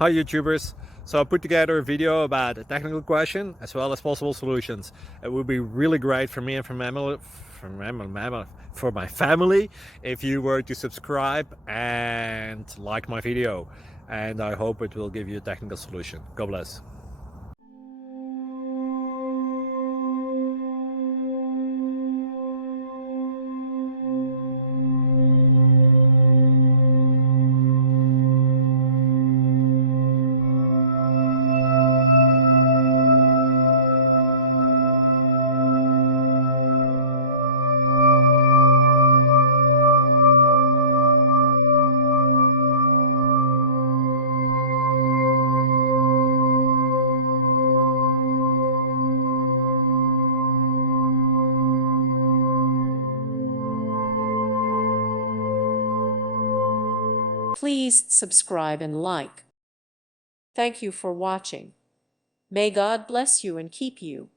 Hi YouTubers! So I put together a video about a technical question as well as possible solutions. It would be really great for me and for my family if you were to subscribe and like my video. And I hope it will give you a technical solution. God bless. Please subscribe and like. Thank you for watching. May God bless you and keep you.